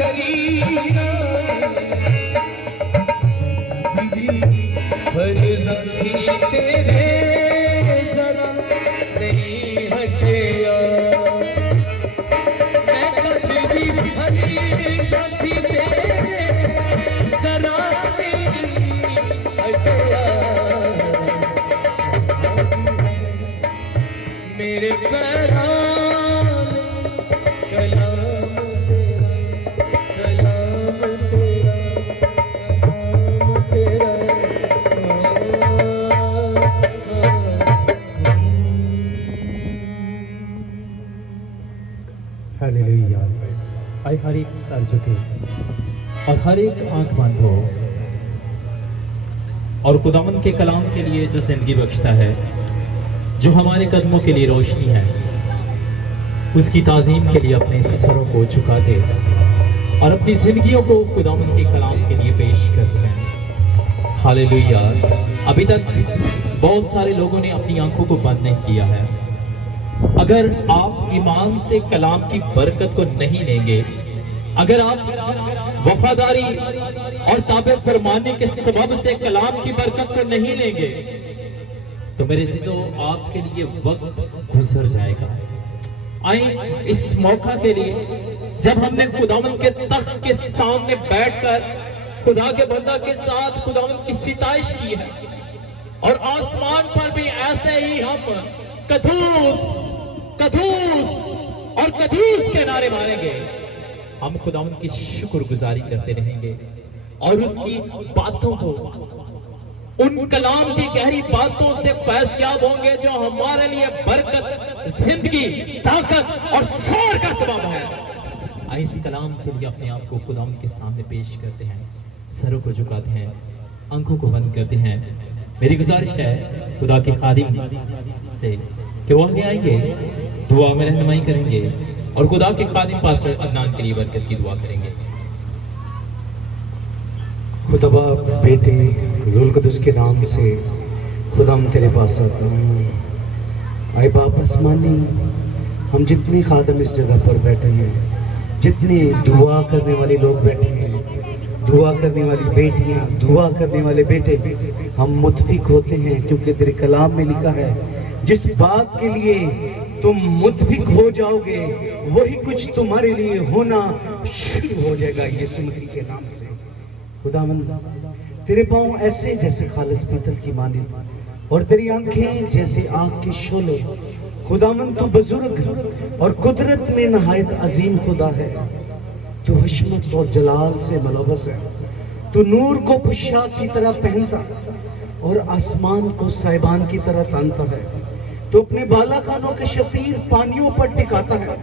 شریک فرضاں تھی تیرے ذرا نہیں ہٹیا میں کبھی بھی فرضاں تھی تیرے ذرا نہیں ہٹیا میرے پیران کلام تیرا کلام تیرا کلام تیرا ہیلیلویا۔ آئے ہر ایک سر جھکے اور ہر ایک آنکھ بند ہو اور خداوند کے کلام کے لیے جو زندگی بخشتا ہے، جو ہمارے قدموں کے لیے روشنی ہے، اس کی تعظیم کے لیے اپنے سروں کو جھکا دے اور اپنی زندگیوں کو خداوند کے کلام کے لیے پیش کرتے ہیں۔ ہیلیلویا۔ ابھی تک بہت سارے لوگوں نے اپنی آنکھوں کو بند نہیں کیا ہے۔ اگر آپ ایمان سے کلام کی برکت کو نہیں لیں گے، اگر آپ وفاداری اور تابع فرمانے کے سبب سے کلام کی برکت کو نہیں لیں گے، تو میرے عزیزو آپ کے لیے وقت گزر جائے گا۔ آئیں اس موقع کے لیے جب ہم نے خداوند کے تخت کے سامنے بیٹھ کر خدا کے بندہ کے ساتھ خداوند کی ستائش کی ہے، اور آسمان پر بھی ایسے ہی ہم قدوس قدوس اور قدوس کے نعرے ماریں گے، ہم خداوند کی شکر گزاری کرتے رہیں گے اور اس کی باتوں کو، ان کلام کی گہری باتوں سے فیضیاب ہوں گے جو ہمارے لیے برکت، زندگی، طاقت اور فور کا سبب ہے۔ آئے اس کلام کے لیے اپنے آپ کو خداوند کے سامنے پیش کرتے ہیں، سروں کو جھکاتے ہیں، آنکھوں کو بند کرتے ہیں۔ میری گزارش ہے خدا کے خادم سے کہ وہ آگے آئیں گے، دعا میں رہنمائی کریں گے اور خدا کے خادم پاسٹر عدنان کے لیے برکت کی دعا کریں گے۔ خدا باپ، بیٹے، روح القدس کے نام سے خدا ہم تیرے پاس آتا ہوں۔ آئے باپ آسمانی، ہم جتنے خادم اس جگہ پر بیٹھے ہیں، جتنے دعا کرنے والے لوگ بیٹھے ہیں، دعا کرنے والی بیٹیاں، دعا کرنے والے بیٹے، ہم متفق ہوتے ہیں کیونکہ تیرے کلام میں لکھا ہے جس بات کے لیے تم متفق ہو جاؤ گے وہی کچھ تمہارے لیے ہونا شروع ہو جائے گا یسوع مسیح کے نام سے۔ خداوند تیرے پاؤں ایسے جیسے خالص پیتل کی مانند اور تیری آنکھیں جیسے آگ کے شعلے۔ خداوند تو بزرگ اور قدرت میں نہایت عظیم خدا ہے، تو حشمت اور جلال سے ملوث ہے، تو نور کو پوشاک کی طرح پہنتا اور آسمان کو سائبان کی طرح تانتا ہے، تو اپنے بالا خانوں کے شتیر پانیوں پر ٹکاتا ہے،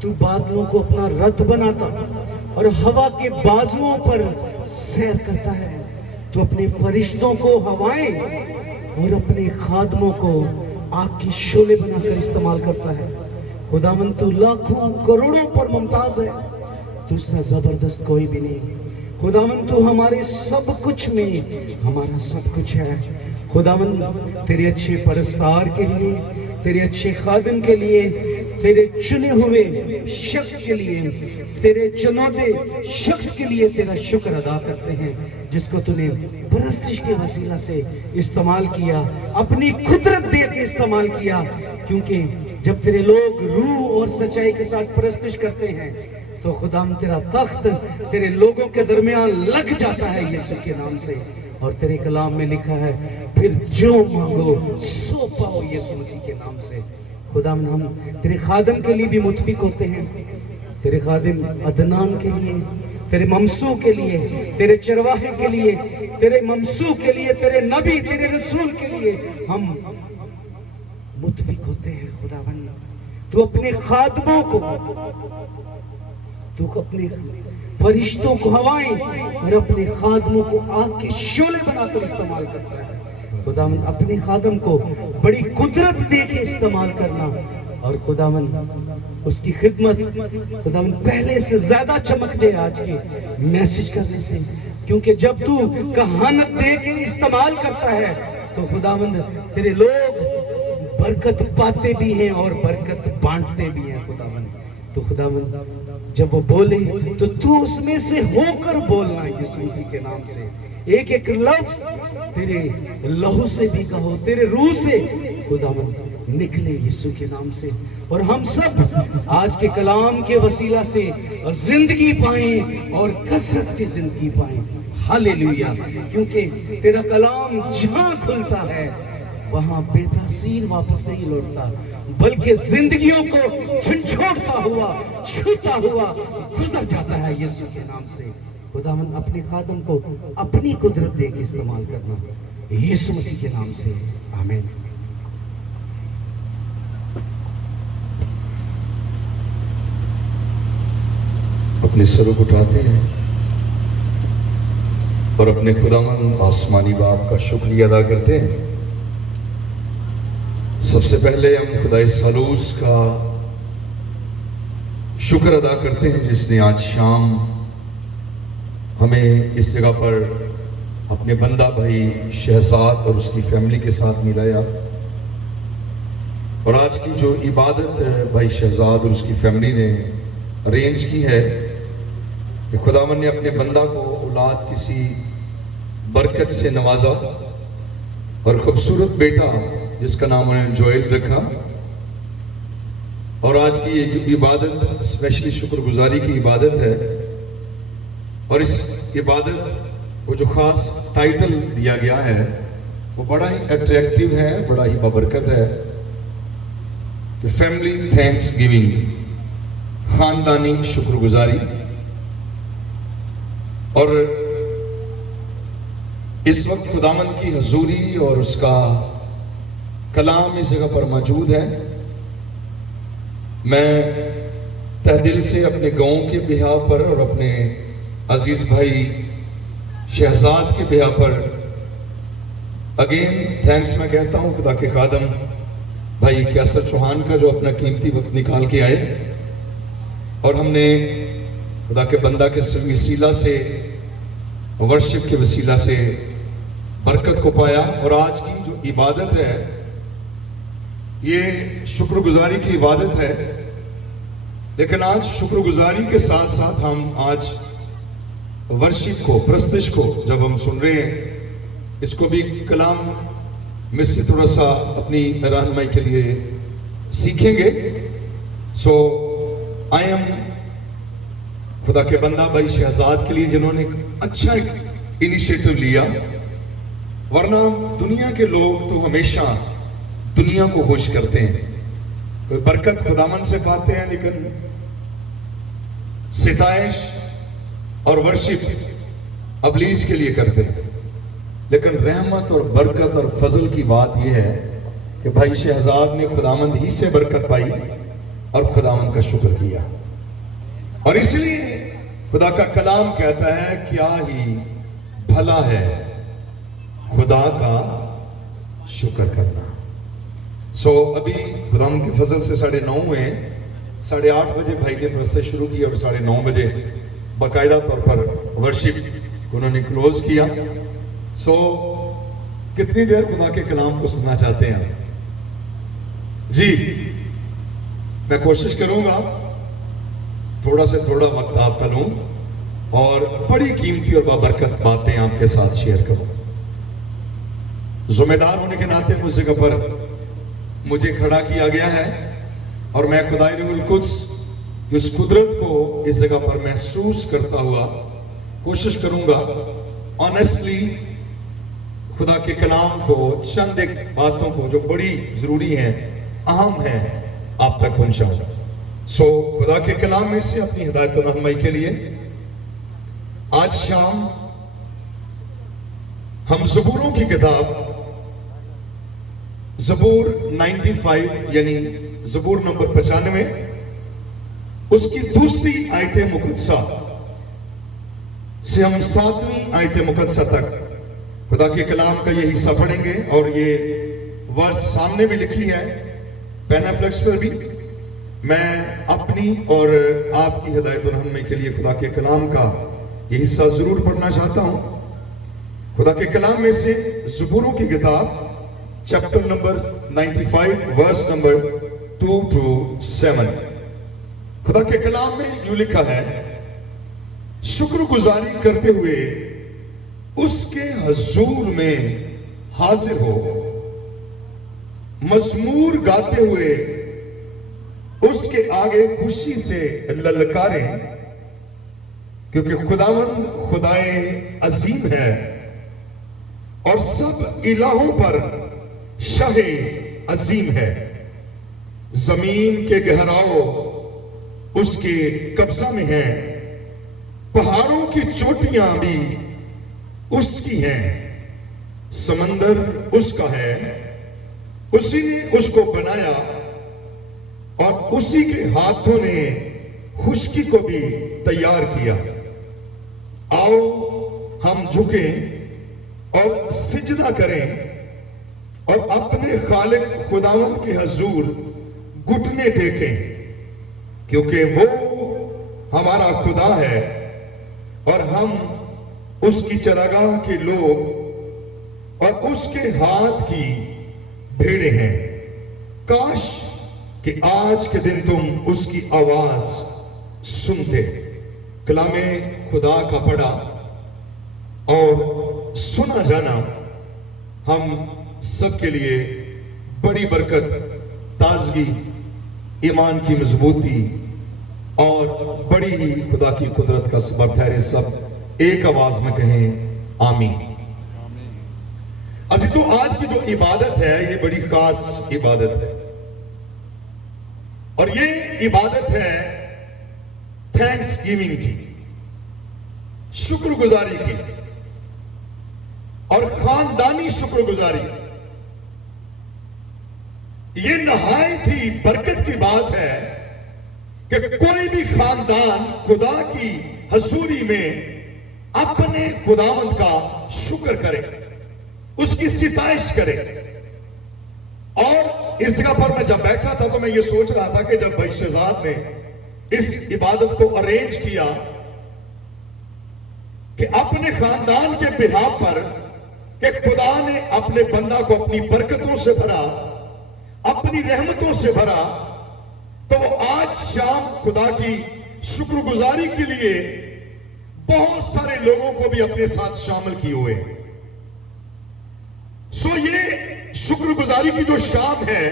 تو بادلوں کو اپنا رتھ بناتا اور ہوا کے بازوؤں پر سیر کرتا ہے، تو اپنے فرشتوں کو ہوائیں اور اپنے خادموں کو آگ کی شعلے بنا کر استعمال کرتا ہے۔ خداوند تو لاکھوں کروڑوں پر ممتاز ہے، تو اس سے زبردست کوئی بھی نہیں۔ خداوند تو ہمارے سب کچھ میں ہمارا سب کچھ ہے۔ خداوند تیرے اچھے پرستار کے لیے، تیرے اچھے خادم کے لیے، تیرے چنے ہوئے شخص کے لیے، تیرے چنوتے شخص کے لیے تیرا شکر ادا کرتے ہیں، جس کو تو نے پرستش کے وسیلہ سے استعمال کیا، اپنی قدرت دے کے استعمال کیا، کیونکہ جب تیرے لوگ روح اور سچائی کے ساتھ پرستش کرتے ہیں تو خداوند تیرا تخت تیرے لوگوں کے درمیان لگ جاتا ہے یسوع کے نام سے۔ اور تیرے کلام میں لکھا ہے پھر جو مانگو سو پاؤ یسوع مسیح کے نام سے۔ خداوند ہم تیرے خادم کے لیے بھی متفق ہوتے ہیں، تیرے خادم عدنان کے لیے، تیرے ممسو کے لیے، تیرے چرواہے کے لیے، تیرے ممسو کے لیے، تیرے نبی، تیرے رسول کے لیے ہم متفق ہوتے ہیں۔ خداوند تو اپنے خادموں کو، تو اپنے فرشتوں کو ہوائیں اور اپنے خادموں کو آگ کے شعلے بنا کر استعمال کرتا ہے۔ خداوند اپنے خادم کو بڑی قدرت دے کے استعمال کرنا، اور خداوند اس کی خدمت خداوند پہلے سے زیادہ چمک جائے آج کے میسج کرنے سے، کیونکہ جب تو کہانت دے کے استعمال کرتا ہے تو خداوند تیرے لوگ برکت پاتے بھی ہیں اور برکت بانٹتے بھی ہیں۔ خداوند تو خداوند जब वो बोले तो तू उसमें से होकर बोलना यीशु मसीह के नाम से। एक एक लफ्ज तेरे लहू से भी कहो, तेरे रूह से खुदावंद निकले यीशु के नाम से। और हम सब आज के कलाम के वसीला से जिंदगी पाएं और कसरत की जिंदगी पाएं। हालेलुया। क्योंकि तेरा कलाम जहां खुलता है वहां बेतासीर वापस नहीं लौटता, बल्कि जिंदगियों को झंझोड़ता हुआ, छूता हुआ गुजर जाता है यीशु के नाम से। खुदावंद अपने खादम को अपनी कुदरत दे के इस्तेमाल करना यीशु मसीह के नाम से, आमीन। अपने सरों को उठाते हैं और अपने खुदावंद आसमानी बाप का शुक्रिया अदा करते हैं। सबसे पहले हम खुदाई सालूस का शुक्र अदा करते हैं जिसने आज शाम हमें इस जगह पर अपने बंदा भाई शहजाद और उसकी फैमिली के साथ मिलाया। और आज की जो इबादत भाई शहजाद और उसकी फैमिली ने अरेंज की है कि खुदावन ने अपने बंदा को औलाद किसी बरकत से नवाजा और खूबसूरत बेटा जिसका नाम उन्होंने जोएल रखा। और आज की ये जो इबादत स्पेशली शुक्रगुजारी की इबादत है। और इस इबादत को जो खास टाइटल दिया गया है वो बड़ा ही अट्रैक्टिव है, बड़ा ही बाबरकत है कि फैमिली थैंक्स गिविंग, खानदानी शुक्रगुजारी। और इस वक्त खुदावंद की हजूरी और उसका कलाम इस जगह पर मौजूद है। मैं तहे दिल से अपने गांव के बिहा पर और अपने अजीज भाई शहजाद के बिहा पर अगेन थैंक्स मैं कहता हूं खुदा के खादम भाई कैसर चौहान का जो अपना कीमती वक्त निकाल के आए और हमने खुदा के बंदा के वसीला से, वर्शिप के वसीला से बरकत को पाया। और आज की जो इबादत है ये शुक्रगुजारी की इबादत है। लेकिन आज शुक्रगुजारी के साथ साथ हम आज वर्शिप को, प्रस्तुति को जब हम सुन रहे हैं, इसको भी कलाम में से थोड़ा सा अपनी रहनुमाई के लिए सीखेंगे। सो आई एम खुदा के बंदा भाई शहजाद के लिए जिन्होंने एक अच्छा इनिशिएटिव लिया। वरना दुनिया के लोग तो हमेशा दुनिया को खुश करते हैं, कोई बरकत खुदावन से पाते हैं, लेकिन सिताइश और वर्शिप अबलीस के लिए करते हैं। लेकिन रहमत और बरकत और फजल की बात यह है कि भाई शहजाद ने खुदावंद ही से बरकत पाई और खुदावंद का शुक्र किया। और इसलिए खुदा का कलाम कहता है क्या ही भला है खुदा का शुक्र करना। सो अभी खुदावंद के फजल से 9:30 हुए, 8:30 बजे भाई ने प्रस्तुति शुरू की और 9:30 बजे बाकायदा तौर पर वर्शिप उन्होंने क्लोज किया। सो कितनी देर खुदा के कलाम को सुनना चाहते हैं जी? मैं कोशिश करूंगा थोड़ा से थोड़ा वक्त आपका लूं और बड़ी कीमती और बाबरकत बातें आपके साथ शेयर करूं। जिम्मेदार होने के नाते मुझ जगह पर मुझे खड़ा किया गया है और मैं खुदाई रुल कुद्स उस कुदरत को इस जगह पर महसूस करता हुआ कोशिश करूंगा ऑनेस्टली खुदा के कलाम को, चंद एक बातों को जो बड़ी जरूरी है, अहम है, आप तक पहुंचाऊं। सो खुदा के कलाम में से अपनी हिदायत और रहनुमाई के लिए आज शाम हम ज़बूरों की किताब ज़बूर 95 यानी ज़बूर नंबर 95 उसकी दूसरी आयत मुकद्दसा से हम 7वीं आयत मुकद्दसा तक खुदा के कलाम का ये हिस्सा पढ़ेंगे। और ये वर्स सामने भी लिखी है पेनाफ्लेक्स पर भी। मैं अपनी और आपकी हिदायत और रहनुमाई के लिए खुदा के कलाम का ये हिस्सा जरूर पढ़ना चाहता हूं। खुदा के कलाम में से ज़बूरों की किताब chapter number 95 verse number 2 to 7। خدا کے کلام میں یوں لکھا ہے، شکر گزاری کرتے ہوئے اس کے حضور میں حاضر ہو، مزمور گاتے ہوئے اس کے آگے خوشی سے للکاریں، کیونکہ خداوند خدائے عظیم ہے اور سب الہوں پر شاہ عظیم ہے۔ زمین کے گہراؤ اس کے قبضہ میں ہیں، پہاڑوں کی چوٹیاں بھی اس کی ہیں، سمندر اس کا ہے، اسی نے اس کو بنایا اور اسی کے ہاتھوں نے خشکی کو بھی تیار کیا۔ آؤ ہم جھکیں اور سجدہ کریں اور اپنے خالق خداوند کے حضور گھٹنے ٹیکیں، کیونکہ وہ ہمارا خدا ہے اور ہم اس کی چراگاہ کے لوگ اور اس کے ہاتھ کی بھیڑیں ہیں۔ کاش کہ آج کے دن تم اس کی آواز سنتے۔ کلام خدا کا پڑھا اور سنا جانا ہم سب کے لیے بڑی برکت، تازگی، ایمان کی مضبوطی اور بڑی ہی خدا کی قدرت کا سبب ٹھہرے۔ سب ایک آواز میں کہیں آمین۔ عزیزو، آج کی جو عبادت ہے یہ بڑی خاص عبادت ہے، اور یہ عبادت ہے تھینکس گیونگ کی، شکر گزاری کی، اور خاندانی شکر گزاری۔ یہ نہایت ہی برکت کی بات ہے کہ کوئی بھی خاندان خدا کی حضوری میں اپنے خداوند کا شکر کرے، اس کی ستائش کرے۔ اور اس جگہ پر میں جب بیٹھا تھا تو میں یہ سوچ رہا تھا کہ جب بھائی شہزاد نے اس عبادت کو ارینج کیا کہ اپنے خاندان کے بہاف پر کہ خدا نے اپنے بندہ کو اپنی برکتوں سے بھرا، اپنی رحمتوں سے بھرا، تو وہ آج شام خدا کی شکر گزاری کے لیے بہت سارے لوگوں کو بھی اپنے ساتھ شامل کیے ہوئے ہیں۔ سو یہ شکر گزاری کی جو شام ہے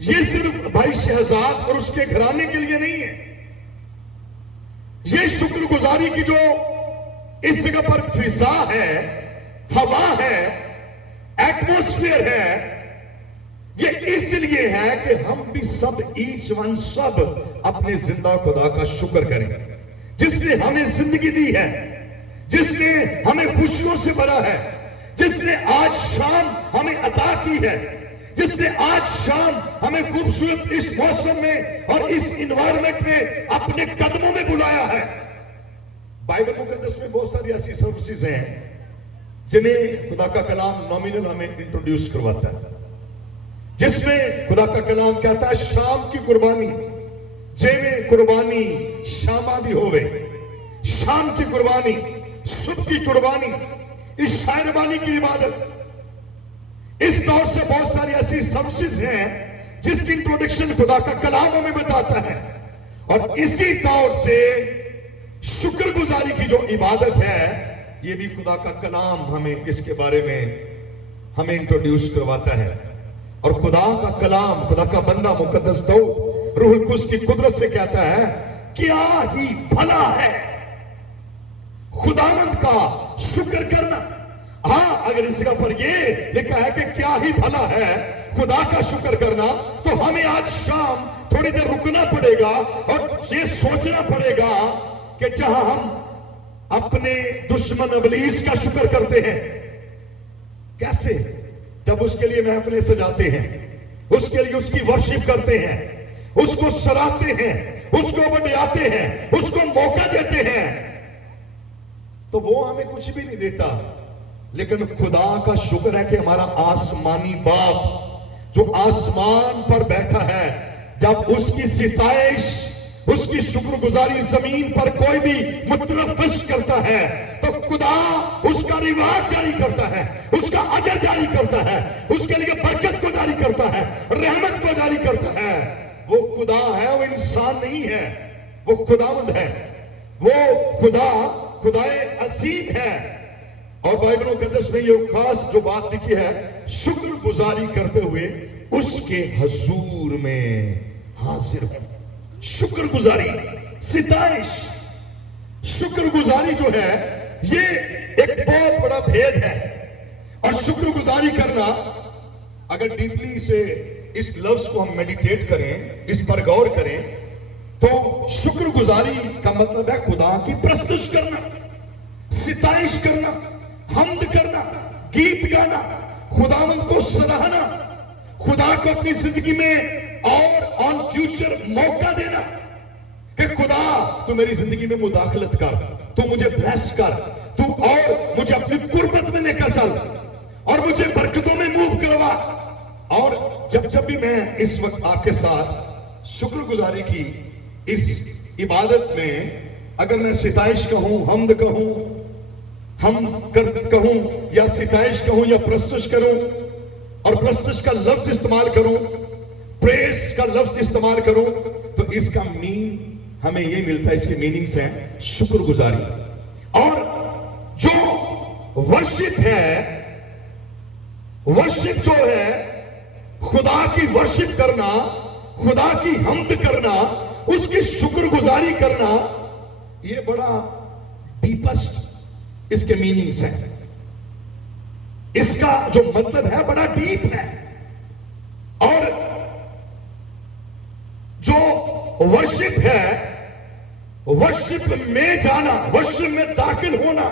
یہ صرف بھائی شہزاد اور اس کے گھرانے کے لیے نہیں ہے، یہ شکر گزاری کی جو اس جگہ پر فضا ہے، ہوا ہے، ایٹموسفیئر ہے، یہ اس لیے ہے کہ ہم بھی سب ایچ ون سب اپنے زندہ خدا کا شکر کریں، جس نے ہمیں زندگی دی ہے، جس نے ہمیں خوشیوں سے بھرا ہے، جس نے آج شام ہمیں عطا کی ہے، جس نے آج شام ہمیں خوبصورت اس موسم میں اور اس انوائرمنٹ میں اپنے قدموں میں بلایا ہے۔ بائبل مقدس میں بہت ساری ایسی سروسز ہیں جنہیں خدا کا کلام نومینل ہمیں انٹروڈیوس کرواتا ہے، جس میں خدا کا کلام کہتا ہے شام کی قربانی جے میں قربانی شامہ دی ہوئے، شام کی قربانی، صبح کی قربانی، اس شاعربانی کی عبادت۔ اس دور سے بہت ساری ایسی سروسز ہیں جس کی انٹروڈکشن خدا کا کلام ہمیں بتاتا ہے، اور اسی طور سے شکر گزاری کی جو عبادت ہے یہ بھی خدا کا کلام ہمیں اس کے بارے میں ہمیں انٹروڈیوس کرواتا ہے۔ اور خدا کا کلام، خدا کا بندہ مقدس داؤد روح القدس کی قدرت سے کہتا ہے کیا ہی بھلا ہے خداوند کا شکر کرنا۔ ہاں، اگر اس جگہ پر یہ لکھا ہے کہ کیا ہی بھلا ہے خدا کا شکر کرنا، تو ہمیں آج شام تھوڑی دیر رکنا پڑے گا اور یہ سوچنا پڑے گا کہ جہاں ہم اپنے دشمن ابلیس کا شکر کرتے ہیں، کیسے؟ جب اس کے لیے محفلیں سجاتے ہیں، اس کے لیے اس کی ورشپ کرتے ہیں، اس کو سراہتے ہیں، اس کو بڑھاتے ہیں، اس کو موقع دیتے ہیں، تو وہ ہمیں کچھ بھی نہیں دیتا۔ لیکن خدا کا شکر ہے کہ ہمارا آسمانی باپ جو آسمان پر بیٹھا ہے، جب اس کی ستائش، اس کی شکر گزاری زمین پر کوئی بھی متنفس کرتا ہے تو خدا اس کا رواج جاری کرتا ہے، اس کا اجر جاری کرتا ہے، اس کے لیے برکت کو جاری کرتا ہے، رحمت کو جاری کرتا ہے۔ وہ خدا ہے، وہ انسان نہیں ہے، وہ خداوند ہے، وہ خدائے عظیم ہے۔ اور بائبل مقدس میں یہ خاص جو بات لکھی ہے، شکر گزاری کرتے ہوئے اس کے حضور میں حاضر ہوں۔ شکر گزاری، ستائش، شکر گزاری جو ہے یہ ایک بہت بڑا بھید ہے۔ اور شکر گزاری کرنا، اگر ڈیپلی سے اس لفظ کو ہم میڈیٹیٹ کریں، اس پر غور کریں، تو شکر گزاری کا مطلب ہے خدا کی پرستش کرنا، ستائش کرنا، حمد کرنا، گیت گانا، خداوند کو سراہنا، خدا کو اپنی زندگی میں اور آن فیوچر موقع دینا کہ خدا تو میری زندگی میں مداخلت کر، تو مجھے بلیس کر، تو اور مجھے اپنی قربت میں لے کر چل، اور مجھے برکتوں میں موو کروا۔ اور جب بھی میں اس وقت آپ کے ساتھ شکر گزاری کی اس عبادت میں اگر میں ستائش کہوں، حمد کہوں، کہوں یا ستائش کہوں یا پرستش کروں، اور پرستش کا لفظ استعمال کروں، پریس کا لفظ استعمال کروں، تو اس کا مین ہمیں یہ ملتا ہے، اس کے میننگز ہیں شکر گزاری۔ اور جو ورشپ ہے، ورشپ جو ہے خدا کی ورشپ کرنا، خدا کی حمد کرنا، اس کی شکر گزاری کرنا، یہ بڑا ڈیپسٹ اس کے میننگز ہیں، اس کا جو مطلب ہے بڑا ڈیپ ہے۔ اور جو ورشپ ہے، ورشپ میں جانا، ورشپ میں داخل ہونا،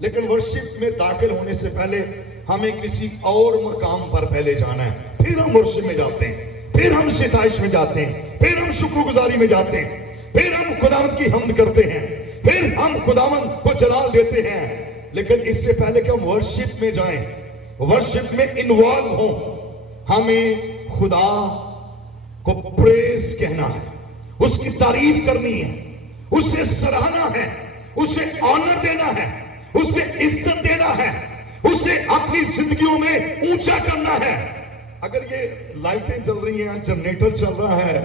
لیکن ورشپ میں داخل ہونے سے پہلے ہمیں کسی اور مقام پر پہلے جانا ہے، پھر ہم ورشپ میں جاتے ہیں، پھر ہم ستائش میں جاتے ہیں، پھر ہم شکر گزاری میں جاتے ہیں، پھر ہم خداوند کی حمد کرتے ہیں، پھر ہم خداوند کو جلال دیتے ہیں۔ لیکن اس سے پہلے کہ ہم ورشپ میں جائیں، ورشپ میں انوالو ہوں، ہمیں خدا کو پریز کہنا ہے، اس کی تعریف کرنی ہے، اسے سراہنا ہے، اسے آنر دینا ہے، اسے عزت دینا ہے، اسے اپنی زندگیوں میں اونچا کرنا ہے۔ اگر یہ لائٹیں جل رہی ہیں، جنریٹر چل رہا ہے،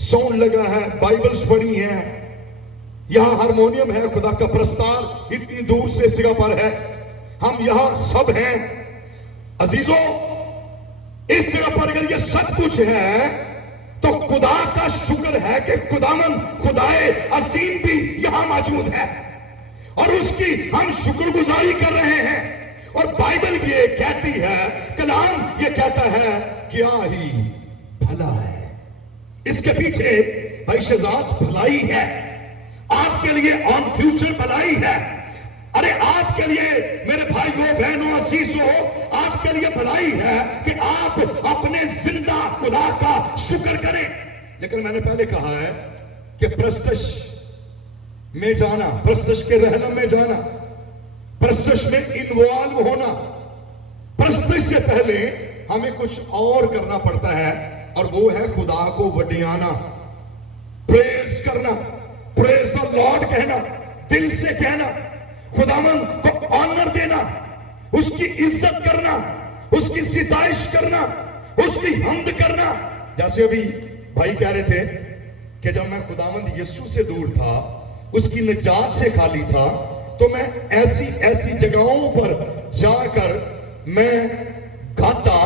ساؤنڈ لگا ہے، بائبلز پڑھی ہیں، یہاں ہارمونیم ہے، خدا کا پرستار اتنی دور سے اس جگہ پر ہے، ہم یہاں سب ہیں عزیزوں، اس جگہ پر اگر یہ سب کچھ ہے تو خدا کا شکر ہے کہ خداوند خدائے عظیم بھی یہاں موجود ہے، اور اس کی ہم شکر گزاری کر رہے ہیں۔ اور بائبل یہ کہتی ہے، کلام یہ کہتا ہے، کیا ہی بھلا ہے، اس کے پیچھے بھائی شہزاد بھلائی ہے، آپ کے لیے آن فیوچر بھلائی ہے۔ ارے آپ کے لیے میرے بھائیوں بہنوں عزیزوں، آپ کے لیے بھلائی ہے کہ آپ اپنے زندہ خدا کا شکر کریں۔ لیکن میں نے پہلے کہا ہے کہ پرستش میں جانا، پرستش کے رہنم میں جانا، پرستش میں انوالو ہونا، پرستش سے پہلے ہمیں کچھ اور کرنا پڑتا ہے، اور وہ ہے خدا کو وڈیانا، پریز کرنا، پریز دا لارڈ کہنا، دل سے کہنا، خداوند کو آنر دینا، اس کی عزت کرنا، اس کی ستائش کرنا، اس کی حمد کرنا۔ جیسے ابھی بھائی کہہ رہے تھے کہ جب میں خداوند یسوع سے دور تھا، اس کی نجات سے خالی تھا، تو میں ایسی جگہوں پر جا کر میں گاتا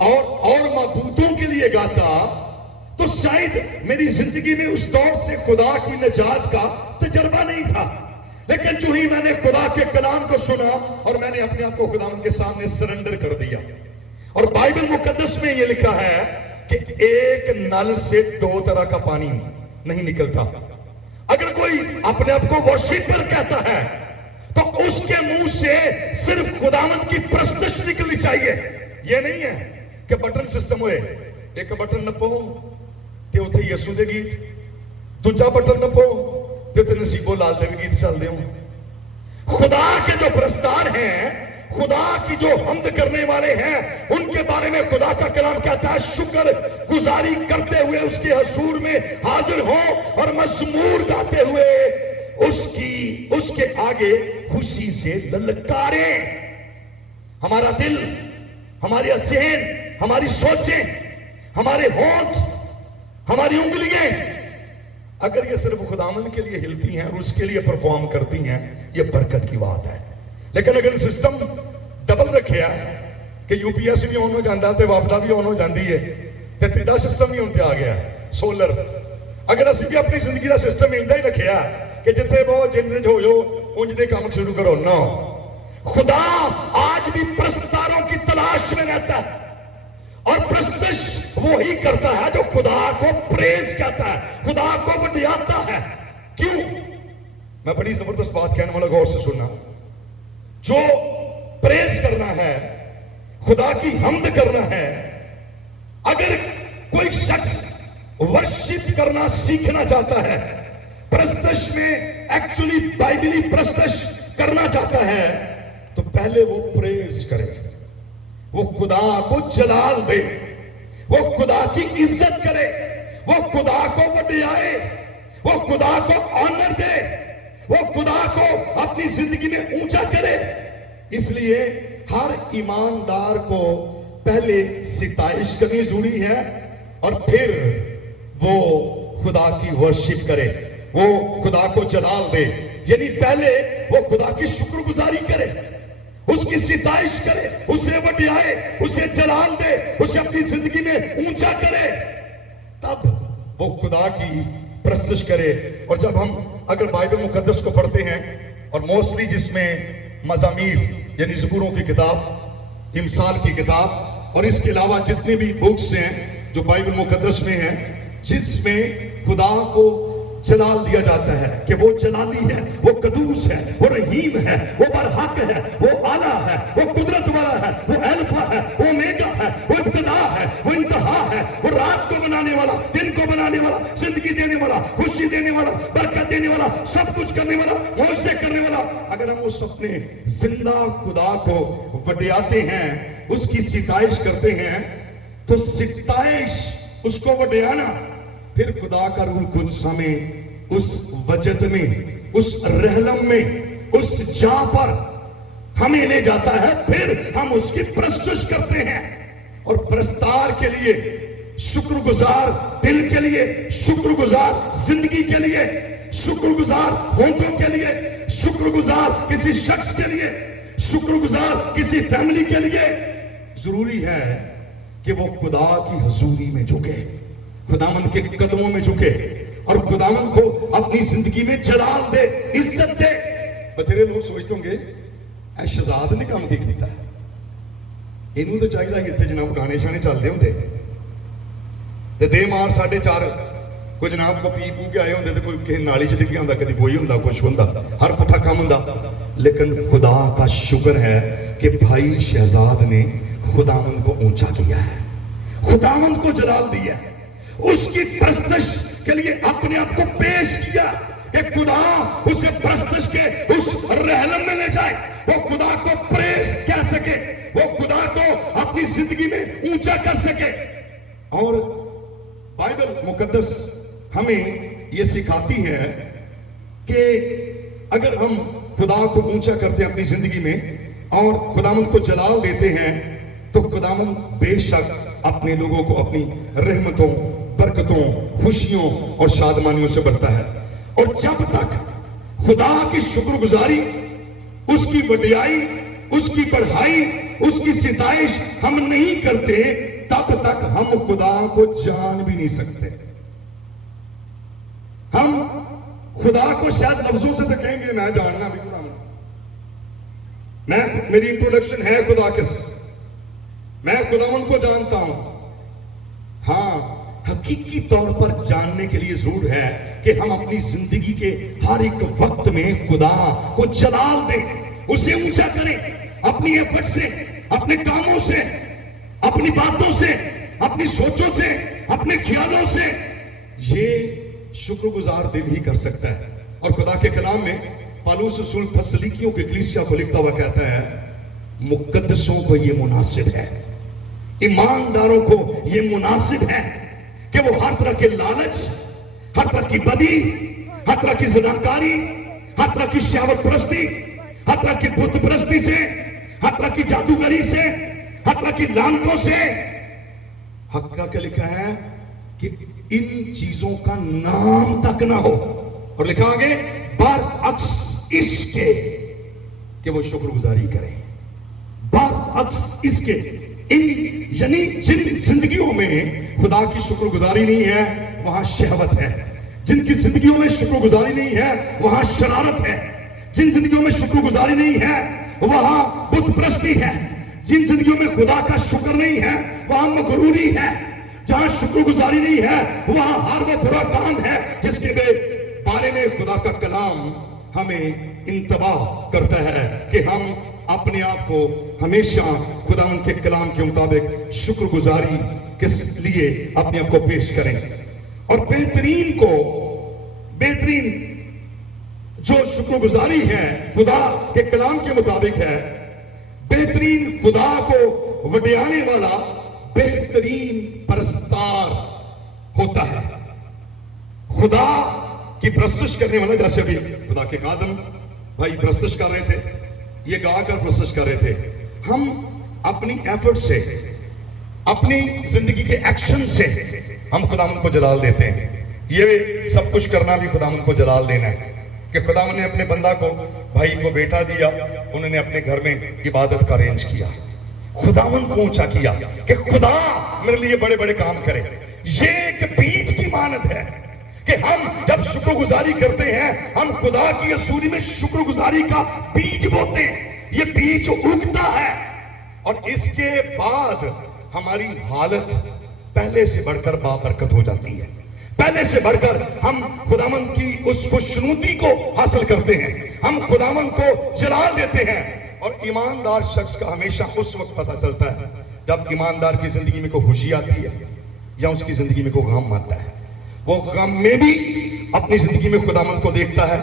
اور معبودوں کے لیے گاتا، تو شاید میری زندگی میں اس دور سے خدا کی نجات کا تجربہ نہیں تھا۔ لیکن جو ہی میں نے خدا کے کلام کو سنا اور میں نے اپنے آپ کو خداوند کے سامنے سرنڈر کر دیا، اور بائبل مقدس میں یہ لکھا ہے کہ ایک نل سے دو طرح کا پانی نہیں نکلتا۔ اگر کوئی اپنے آپ کو ورشپر کہتا ہے تو اس کے منہ سے صرف خداوند کی پرستش نکلنی چاہیے۔ یہ نہیں ہے کہ بٹن سسٹم ہوئے، ایک بٹن نپو تے اتھے یسوع دے گیت، دوجا بٹن نپو تے نصیبو لال دے گیت چل دے ہوں۔ خدا کے جو پرستار ہیں، خدا کی جو حمد کرنے والے ہیں، ان کے بارے میں خدا کا کلام کہتا ہے شکر گزاری کرتے ہوئے اس کے حضور میں حاضر ہوں، اور مزمور گاتے ہوئے اس کے آگے خوشی سے للکاریں۔ ہمارا دل، ہمارا ذہن، ہماری سوچیں، ہمارے ہونٹ हमारी उंगलियां अगर ये सिर्फ खुदावंद के लिए हिलती हैं और उसके लिए परफॉर्म करती हैं, ये बरकत की बात है। लेकिन अगर सिस्टम डबल रखे कि यूपीएस भी ऑन हो जाता है, वापडा भी ऑन हो जाती है, तो तीजा सिस्टम भी उनते आ गया सोलर। अगर असी भी अपनी जिंदगी का सिस्टम इंदा ही रखिया कि जिथे बहुत जिंद हो जो उंज दे काम शुरू करो। नो, खुदा आज भी प्रस्ततारों की तलाश में रहता है और प्रस्तश वो ही करता है जो खुदा को प्रेज करता है, खुदा को बढ़ाता है। क्यों? मैं बड़ी जबरदस्त बात कहने वाला, गौर से सुनना। जो प्रेज करना है, खुदा की हम्द करना है, अगर कोई शख्स वर्शिप करना सीखना चाहता है, प्रस्तश में एक्चुअली बाइबली प्रस्तश करना चाहता है, तो पहले वो प्रेज करे, वो खुदा को जलाल दे, वो खुदा की इज्जत करे, वो खुदा को बढ़ाए, वो खुदा को ऑनर दे, वो खुदा को अपनी जिंदगी में ऊंचा करे। इसलिए हर ईमानदार को पहले सिताइश करनी जरूरी है और फिर वो खुदा की वर्शिप करे, वो खुदा को जलाल दे। यानी पहले वो खुदा की शुक्रगुजारी करे, उसकी सिताइश करे, उसे बढ़ाए, उसे जलाल दे, उसे अपनी जिंदगी में ऊंचा करे, तब वो खुदा की प्रस्तश करे। और जब हम अगर बाइबल मुकद्दस को पढ़ते हैं, और मोस्टली जिसमें मज़ामीर यानी ज़बूरों की किताब, इमसाल की किताब और इसके अलावा जितने भी बुक्स हैं जो बाइबल मुकद्दस में हैं, जिसमें खुदा को जलाल दिया जाता है कि वो जलाली है, वो कदूस है, वो रहीम है, वो बरहक है, वो आला है, वो कुदरत वाला है, वो अल्फा है, वो ओमेगा है, वो इब्तिदा है, वो इंतहा है, वो रात को बनाने वाला, दिन को बनाने वाला, जिंदगी देने वाला, खुशी देने वाला, बरकत देने वाला, सब कुछ करने वाला, मौजे करने वाला। अगर हम उस अपने जिंदा खुदा को वड्याते हैं, उसकी सिताइश करते हैं, तो सिताइश उसको वड्याना, फिर खुदा का रूह कुछ हमें उस वजद में, उस रहलम में, उस जा पर हमें ले जाता है। फिर हम उसकी प्रस्तुत करते हैं और प्रस्तार के लिए, शुक्रगुजार दिल के लिए, शुक्रगुजार जिंदगी के लिए, शुक्रगुजार होंठों के लिए, शुक्रगुजार किसी शख्स के लिए, शुक्रगुजार किसी फैमिली के लिए, जरूरी है कि वो खुदा की हजूरी में झुके, खुदावंद के कदमों में झुके और खुदावंद को अपनी जिंदगी में जलाल दे, इज्जत दे। बथेरे लोग सोचते होंगे ऐ शहजाद ने काम की कीता है, इनू तो चाहिए कि इतने जनाब गाने शाने चलते होंगे ते दे मार 4:30 कोई जनाब को पी पू के आए होंगे, तो कोई किसी नाली च डिग्या होंगे, कभी कोई होंगे, कुछ होंगे, हर पुठा काम होंगे। लेकिन खुदा का शुक्र है कि भाई शहजाद ने खुदावंद को ऊंचा किया है, खुदावंद को जलाल दिया है, उसकी प्रस्तश के लिए अपने आप को पेश किया कि खुदा उसे प्रस्तश के उस रहलम में ले जाए, वो खुदा को प्रेस कह सके, वो खुदा को अपनी जिंदगी में ऊंचा कर सके। और बाइबल मुकद्दस हमें ये सिखाती है कि अगर हम खुदा को ऊंचा करते हैं अपनी जिंदगी में और खुदावंद को जलाल देते हैं, तो खुदावंद बेशक अपने लोगों को अपनी रहमतों, बरकतों, खुशियों और शादमानियों से बढ़ता है। और जब तक खुदा की शुक्रगुजारी, उसकी वडियाई, उसकी बढ़ाई, उसकी सिताइश हम नहीं करते, तब तक हम खुदा को जान भी नहीं सकते। हम खुदा को शायद लफ्जों से तो कहेंगे मैं जानना भी खुदा, मैं, मेरी इंट्रोडक्शन है खुदा के, मैं खुदावंद को जानता हूं। हाँ, हकीकी तौर पर जानने के लिए जरूर है कि हम अपनी जिंदगी के हर एक वक्त में खुदा को जलाल दें, उसे ऊंचा करें, अपनी एफर्ट से, अपने कामों से, अपनी बातों से, अपनी सोचों से, अपने ख्यालों से। ये शुक्रगुजार दिल ही कर सकता है। और खुदा के कलाम में पौलुस रसूल थस्सलुनीकियों की कलीसिया को लिखता हुआ कहता है, मुकद्दसों को ये मुनासिब है, ईमानदारों को ये मुनासिब है कि वो हर तरह के लालच, हर तरह की बदी, हर तरह की ज़नाकारी, हर तरह की शहवत परस्ती, हर तरह की बुत परस्ती से, हर तरह की जादूगरी से, हर तरह की लानतों से। हक्का के लिखा है कि इन चीजों का नाम तक ना हो, और लिखा आगे बरअक्स इसके कि वो शुक्रगुजारी करें। बरअक्स इसके, इन यानी जिन जिंदगियों में खुदा की शुक्रगुजारी नहीं है वहां शहवत है, जिनकी जिंदगियों में शुक्रगुजारी नहीं है वहां शरारत है, जिन जिंदगियों में शुक्रगुजारी नहीं है वहां बुत परस्ती है, जिन जिंदगियों में खुदा का शुक्र नहीं है वहां मगरूरी है, जहां शुक्रगुजारी नहीं है वहां हर वो बुरा काम है जिसके बारे में खुदा का कलाम हमें इंतबाह करता है कि हम अपने आप को हमेशा खुदावन के कलाम के मुताबिक शुक्रगुजारी के लिए अपने आप को पेश करें। और बेहतरीन जो शुक्रगुजारी है खुदा के कलाम के मुताबिक है, बेहतरीन खुदा को वडियाने वाला बेहतरीन परस्तार होता है। खुदा की प्रस्तुत करने वाला, जैसे अभी खुदा के खादम भाई प्रस्तुत कर रहे थे, ये गाकर प्रस्तुत कर रहे थे, हम अपनी एफर्ट से, अपनी जिंदगी के एक्शन से हम खुदावंद को जलाल देते हैं। ये सब कुछ करना भी खुदावंद को जलाल देना है कि खुदावंद ने अपने बंदा को, भाई को बेटा दिया, उन्होंने अपने घर में इबादत का अरेंज किया, खुदावंद को ऊंचा किया कि खुदा मेरे लिए बड़े बड़े काम करे। ये एक बीज की मानद है कि हम जब शुक्रगुजारी करते हैं हम खुदा की सूरी में शुक्रगुजारी का बीज बोते हैं, ये बीज उगता है और इसके बाद हमारी हालत पहले से बढ़कर बाबरकत हो जाती है, पहले से बढ़कर हम खुदावंद की उस खुशनुदी को हासिल करते हैं, हम खुदावंद को जलाल देते हैं। और ईमानदार शख्स का हमेशा उस वक्त पता चलता है जब ईमानदार की जिंदगी में कोई खुशी आती है या उसकी जिंदगी में कोई गम आता है। वो गम में भी अपनी जिंदगी में खुदावंद को देखता है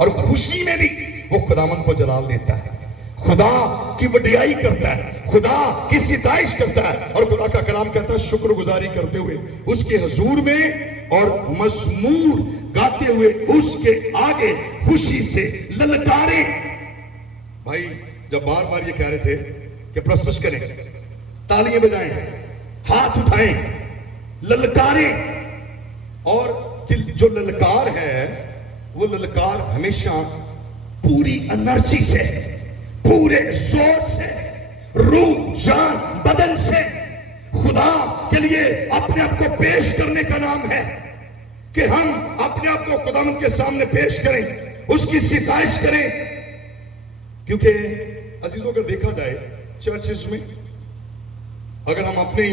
और खुशी में भी वो खुदावंद को जलाल देता है, खुदा की वडियाई करता है, खुदा की सिताइश करता है। और खुदा का कलाम कहता है शुक्रगुजारी करते हुए उसके हुजूर में और मजमूर गाते हुए उसके आगे खुशी से ललकारे। भाई जब बार बार ये कह रहे थे कि प्रस्तुत करें, तालियां बजाएं, हाथ उठाएं, ललकारें, और जो ललकार है वो ललकार हमेशा पूरी एनर्जी से, पूरे जोर से, रूह जान बदन से खुदा के लिए अपने आप को पेश करने का नाम है कि हम अपने आप को खुदावंद के सामने पेश करें, उसकी सिताइश करें। क्योंकि अजीजों अगर देखा जाए चर्चेस में, अगर हम अपने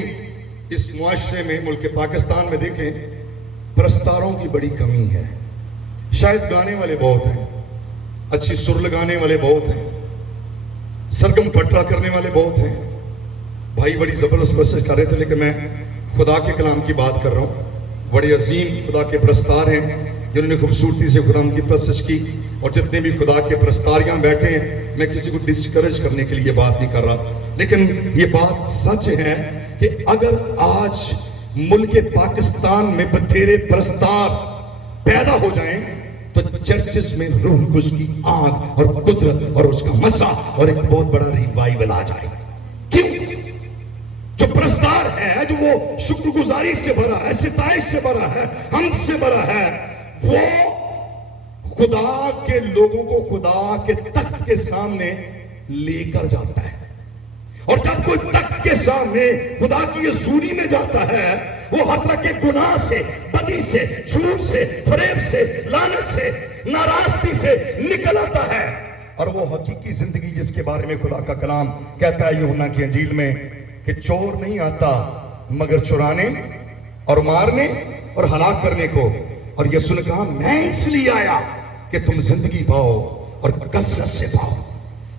इस मुआशरे में मुल्क पाकिस्तान में देखें, प्रस्तारों की बड़ी कमी है। शायद गाने वाले बहुत हैं, अच्छी सुर लगाने वाले बहुत हैं, सरगम पटरा करने वाले बहुत हैं, भाई बड़ी जबरदस्त प्रस्तुत कर रहे थे, लेकिन मैं खुदा के कलाम की बात कर रहा हूँ। बड़े अजीम खुदा के प्रस्तार हैं जिन्होंने खूबसूरती से खुदा की प्रस्तुत की। और जितने भी खुदा के प्रस्तारियां बैठे हैं, मैं किसी को डिस्करेज करने के लिए बात नहीं कर रहा, लेकिन ये बात सच है कि अगर आज मुल्क पाकिस्तान में बथेरे प्रस्तार पैदा हो जाएं तो चर्चेस में रूह कुछ की आग और कुदरत और उसका मसा और एक बहुत बड़ा रिवाइवल आ जाए। क्यों? जो प्रस्तार है, जो वो शुक्रगुजारी से भरा है, सिताइश से भरा है, हमद से भरा है, वो खुदा के लोगों को खुदा के तख्त के सामने लेकर जाता है। और जब कोई तख्त के सामने खुदा की हजूरी में जाता है, वो हर तरह के गुनाह से, बदी से, झूठ से, फरेब से, लानत से, नाराजगी से निकल आता है। और वो हकीकी जिंदगी जिसके बारे में खुदा का कलाम कहता है यूहन्ना की अंजील में कि चोर नहीं आता मगर चुराने और मारने और हलाक करने को, और यीशु ने कहा मैं इसलिए आया कि तुम जिंदगी पाओ और कसरत से पाओ।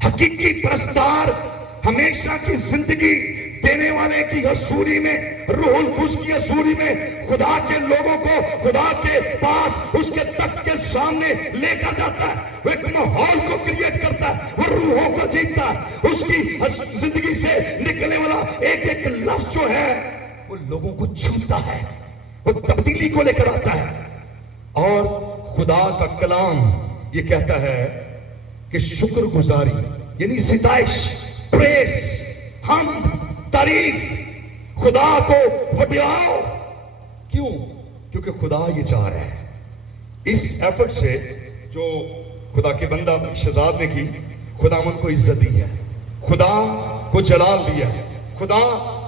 हकीकी प्रस्तार हमेशा की जिंदगी देने वाले की हसूरी में, रूहुल कुद्स की हसूरी में खुदा के लोगों को खुदा के पास उसके तख्त के सामने लेकर जाता है। वो एक माहौल को क्रिएट करता है, वो रूहों को जीतता है। उसकी जिंदगी से निकलने वाला एक एक लफ्ज जो है वो लोगों को छूता है, वो तब्दीली को लेकर आता है। और खुदा का कलाम ये कहता है कि शुक्रगुजारी यानी सिताइश, प्रेस, हमद, तारीफ, खुदा को वडियाओ। क्यों? کیونکہ خدا یہ چاہ رہا ہے. اس ایفرٹ سے جو خدا کے بندہ شہزاد نے کی, خداوند کو عزت دی ہے, خدا کو جلال دیا ہے, خدا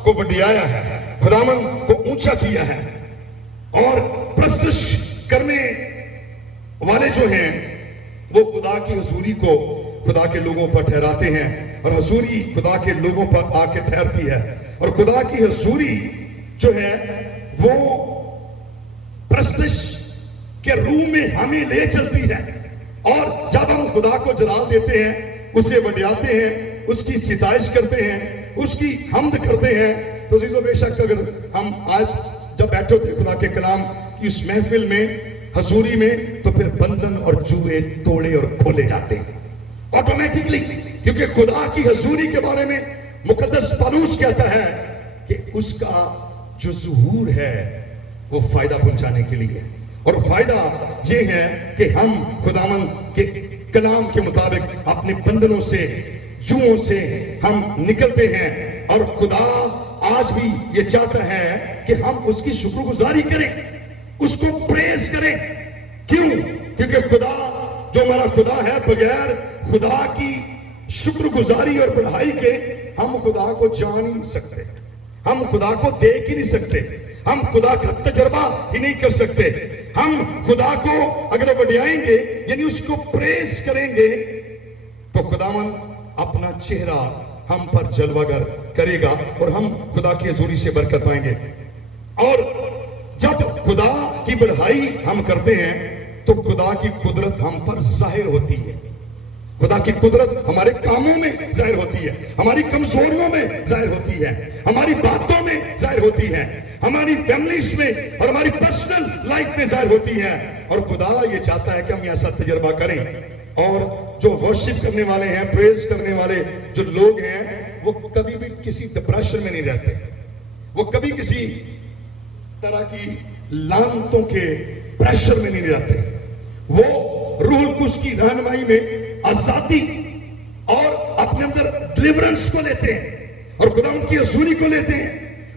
کو وڈیایا ہے, خداوند کو اونچا کیا ہے. اور پرستش کرنے والے جو ہیں وہ خدا کی حضوری کو خدا کے لوگوں پر ٹھہراتے ہیں, اور حضوری خدا کے لوگوں پر آ کے ٹھہرتی ہے. اور خدا کی حضوری جو ہے وہ پرستش کے روح میں ہمیں لے چلتی ہے. اور جب ہم خدا کو جلال دیتے ہیں, اسے وڈیاتے ہیں, اس کی ستائش کرتے ہیں, اس کی حمد کرتے ہیں, تو عزیزو بے شک اگر ہم آج جب بیٹھے ہوتے خدا کے کلام کی اس محفل میں, حضوری میں, تو پھر بندھن اور جوئے توڑے اور کھولے جاتے ہیں آٹومیٹکلی. کیونکہ خدا کی حضوری کے بارے میں مقدس پالوس کہتا ہے کہ اس کا جو ظہور ہے وہ فائدہ پہنچانے کے لیے, اور فائدہ یہ ہے کہ ہم خداوند کے کلام کے مطابق اپنے بندنوں سے, جوؤں سے ہم نکلتے ہیں. اور خدا آج بھی یہ چاہتا ہے کہ ہم اس کی شکر گزاری کریں, اس کو پریز کریں. کیوں؟ کیونکہ خدا جو ہمارا خدا ہے, بغیر خدا کی شکر گزاری اور بڑھائی کے ہم خدا کو جان ہی نہیں سکتے, ہم خدا کو دیکھ ہی نہیں سکتے, ہم خدا کا تجربہ ہی نہیں کر سکتے. ہم خدا کو اگر وڈیائیں گے, یعنی اس کو پریز کریں گے, تو خداوند اپنا چہرہ ہم پر جلوہ گر کرے گا اور ہم خدا کی حضوری سے برکت پائیں گے. اور جب خدا کی بڑھائی ہم کرتے ہیں تو خدا کی قدرت ہم پر ظاہر ہوتی ہے. خدا کی قدرت ہمارے کاموں میں ظاہر ہوتی ہے, ہماری کمزوریوں میں ظاہر ہوتی ہے, ہماری باتوں میں ظاہر ہوتی ہے, ہماری فیملیز میں اور ہماری پرسنل لائف میں ظاہر ہوتی ہے. اور خدا یہ چاہتا ہے کہ ہم ایسا تجربہ کریں. اور جو ورشپ کرنے والے ہیں, پریز کرنے والے جو لوگ ہیں, وہ کبھی بھی کسی ڈپریشن میں نہیں رہتے, وہ کبھی کسی طرح کی لعنتوں کے پریشر میں نہیں رہتے. وہ روح القدس کی رہنمائی میں آزادی اور اپنے اندر ڈیلیورنس کو لیتے ہیں, اور خدا ان کی حضوری کو لیتے ہیں,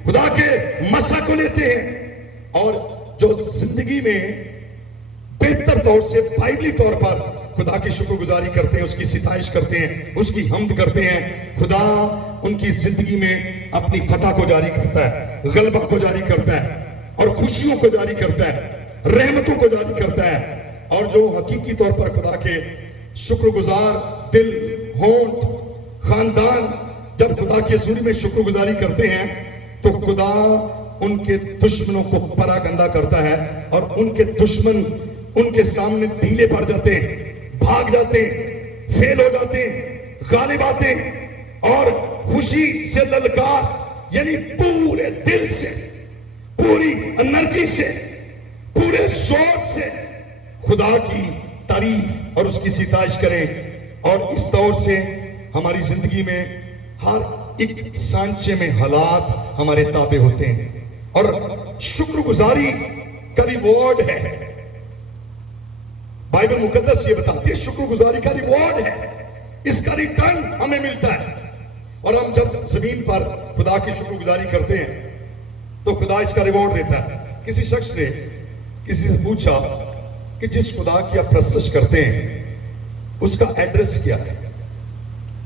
خدا کے مسا کو لیتے ہیں. اور جو زندگی میں بہتر طور سے بائبلی طور پر خدا کی شکر گزاری کرتے ہیں, اس کی ستائش کرتے ہیں, اس کی حمد کرتے ہیں, خدا ان کی زندگی میں اپنی فتح کو جاری کرتا ہے, غلبہ کو جاری کرتا ہے, اور خوشیوں کو جاری کرتا ہے, رحمتوں کو جاری کرتا ہے. اور جو حقیقی طور پر خدا کے شکر گزار دل, ہونٹ, خاندان جب خدا کی حضوری میں شکر گزاری کرتے ہیں تو خدا ان کے دشمنوں کو پراگندہ کرتا ہے, اور ان کے دشمن ان کے سامنے ڈھیلے پڑ جاتے ہیں, بھاگ جاتے ہیں, فیل ہو جاتے ہیں, غالب آتے ہیں. اور خوشی سے للکار, یعنی پورے دل سے, پوری انرجی سے, پورے زور سے خدا کی تعریف اور اس کی ستائش کریں. اور اس طور سے ہماری زندگی میں ہر ایک سانچے میں حالات ہمارے تابع ہوتے ہیں, اور شکر گزاری کا ریوارڈ ہے. بائبل مقدس یہ بتاتی ہے شکر گزاری کا ریوارڈ ہے, اس کا ریٹرن ہمیں ملتا ہے. اور ہم جب زمین پر خدا کی شکر گزاری کرتے ہیں تو خدا اس کا ریوارڈ دیتا ہے. کسی شخص نے کسی سے پوچھا کہ جس خدا کی آپ پرستش کرتے ہیں اس کا ایڈریس کیا ہے,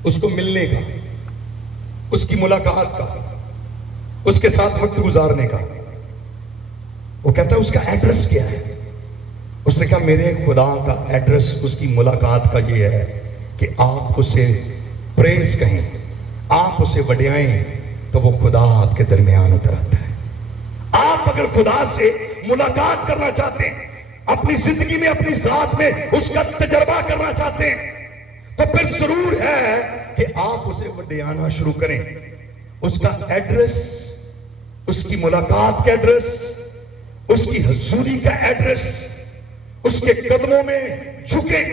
اس کو ملنے کا, اس کی ملاقات کا, اس کے ساتھ وقت گزارنے کا. وہ کہتا ہے اس کا ایڈریس کیا ہے. اس نے کہا میرے خدا کا ایڈریس اس کی ملاقات کا یہ ہے کہ آپ اسے پریز کہیں, آپ اسے وڈیائیں, تو وہ خدا آپ کے درمیان اتر آتا ہے. آپ اگر خدا سے ملاقات کرنا چاہتے ہیں, اپنی زندگی میں, اپنی ذات میں اس کا تجربہ کرنا چاہتے ہیں, تو پھر ضرور ہے کہ آپ اسے وڈیانا شروع کریں. اس کا ایڈریس, اس کی ملاقات کا ایڈریس, اس کی حضوری کا ایڈریس, اس کے قدموں میں جھکیں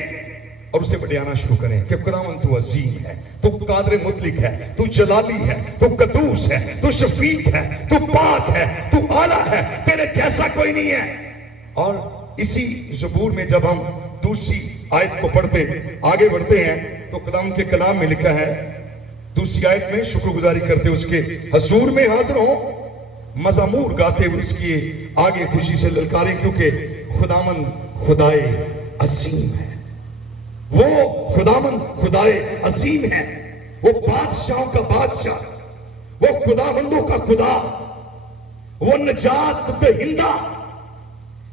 اور اسے وڈیانا شروع کریں کہ خداوند تو عظیم ہے, تو قادر مطلق ہے, تو جلالی ہے, تو قدوس ہے, تو شفیق ہے, تو پاک ہے, تو اعلیٰ ہے, تیرے جیسا کوئی نہیں ہے. اور اسی زبور میں جب ہم دوسری آیت کو پڑھتے آگے بڑھتے ہیں تو خداوند کے کلام میں لکھا ہے, دوسری آیت میں شکر گزاری کرتے اس کے حضور میں حاضر ہوں, मज़मूर गाते हुए इसकी आगे खुशी से ललकारें, क्योंकि खुदावन खुदाए अजीम है। वो खुदावन खुदाए अजीम है, वो बादशाहों का बादशाह, वो खुदावंदों का खुदा, वो नजात दहिंदा,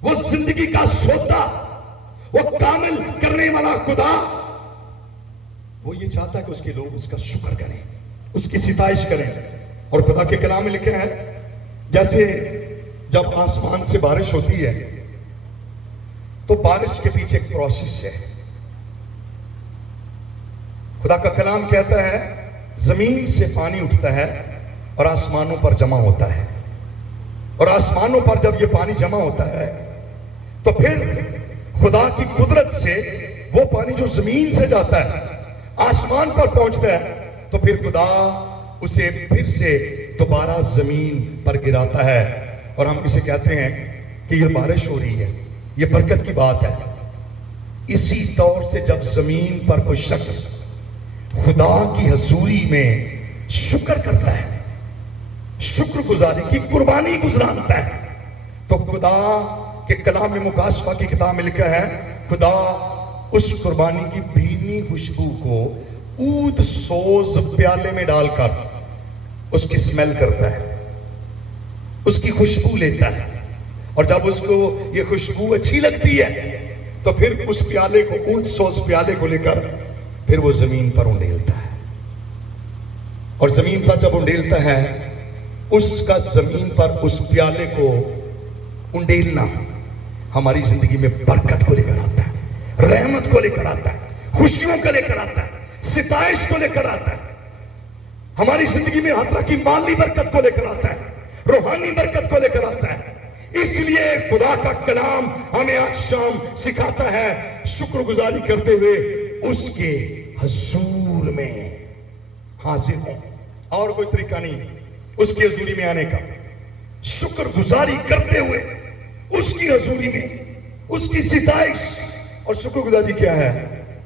वो जिंदगी का सौदा, वो कामिल करने वाला खुदा। वो ये चाहता है कि उसके लोग उसका शुक्र करें, उसकी सिताइश करें। और खुदा के कलाम में लिखे हैं, जैसे जब आसमान से बारिश होती है तो बारिश के पीछे एक प्रोसेस है। खुदा का कलाम कहता है जमीन से पानी उठता है और आसमानों पर जमा होता है, और आसमानों पर जब ये पानी जमा होता है तो फिर खुदा की कुदरत से वो पानी जो जमीन से जाता है आसमान पर पहुंचता है, तो फिर खुदा उसे फिर से दोबारा जमीन पर गिराता है। और हम इसे कहते हैं कि ये बारिश हो रही है, ये बरकत की बात है। इसी तौर से जब जमीन पर कोई शख्स खुदा की हजूरी में शुक्र करता है, शुक्रगुजारी की कुर्बानी गुजरानता है, तो खुदा के कलाम में मुकाशफा की किताब में लिखा है, खुदा उस कुर्बानी की भीनी खुशबू को ऊद सोज प्याले में डालकर उसकी स्मेल करता है, उसकी खुशबू लेता है। और जब उसको ये खुशबू अच्छी लगती है तो फिर उस प्याले को, ऊद सोज प्याले को लेकर फिर वो जमीन पर उंडेलता है। और जमीन पर जब उंडेलता है, उसका जमीन पर उस प्याले को उंडेलना हमारी जिंदगी में बरकत को लेकर आता है, रहमत को लेकर आता है, खुशियों को लेकर आता है, सिताइश को लेकर आता है। हमारी जिंदगी में हर तरह की माली बरकत को लेकर आता है, रूहानी बरकत को लेकर आता है। इसलिए खुदा का कलाम हमें आज शाम सिखाता है शुक्रगुजारी करते हुए उसके हजूर में हाजिर हो। और कोई तरीका नहीं उसकी हजूरी में आने का, शुक्रगुजारी करते हुए उसकी हजूरी में, उसकी सिताइश। और शुक्रगुजारी क्या है?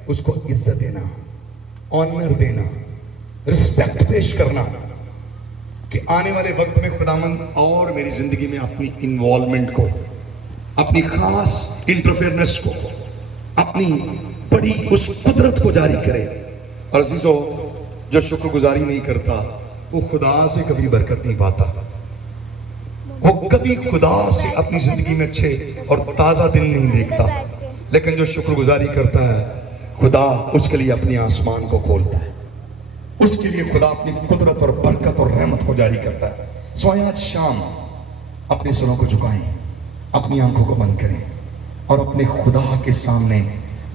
उसको इज्जत देना, ऑनर देना, रिस्पेक्ट पेश करना, कि आने वाले वक्त में खुदावंद और मेरी जिंदगी में अपनी इन्वॉल्वमेंट को, अपनी खास इंटरफेरेंस को, अपनी बड़ी उस कुदरत को जारी करे। और अजीजों, जो शुक्रगुजारी नहीं करता वो खुदा से कभी बरकत नहीं पाता, वो कभी खुदा से अपनी जिंदगी में अच्छे और ताजा दिन नहीं देखता। लेकिन जो शुक्रगुजारी करता है, खुदा उसके लिए अपने आसमान को खोलता है, उसके लिए खुदा अपनी कुदरत और बरकत और रहमत को जारी करता है। सो आज शाम अपने सरों को झुकाएं, अपनी आंखों को बंद करें और अपने खुदा के सामने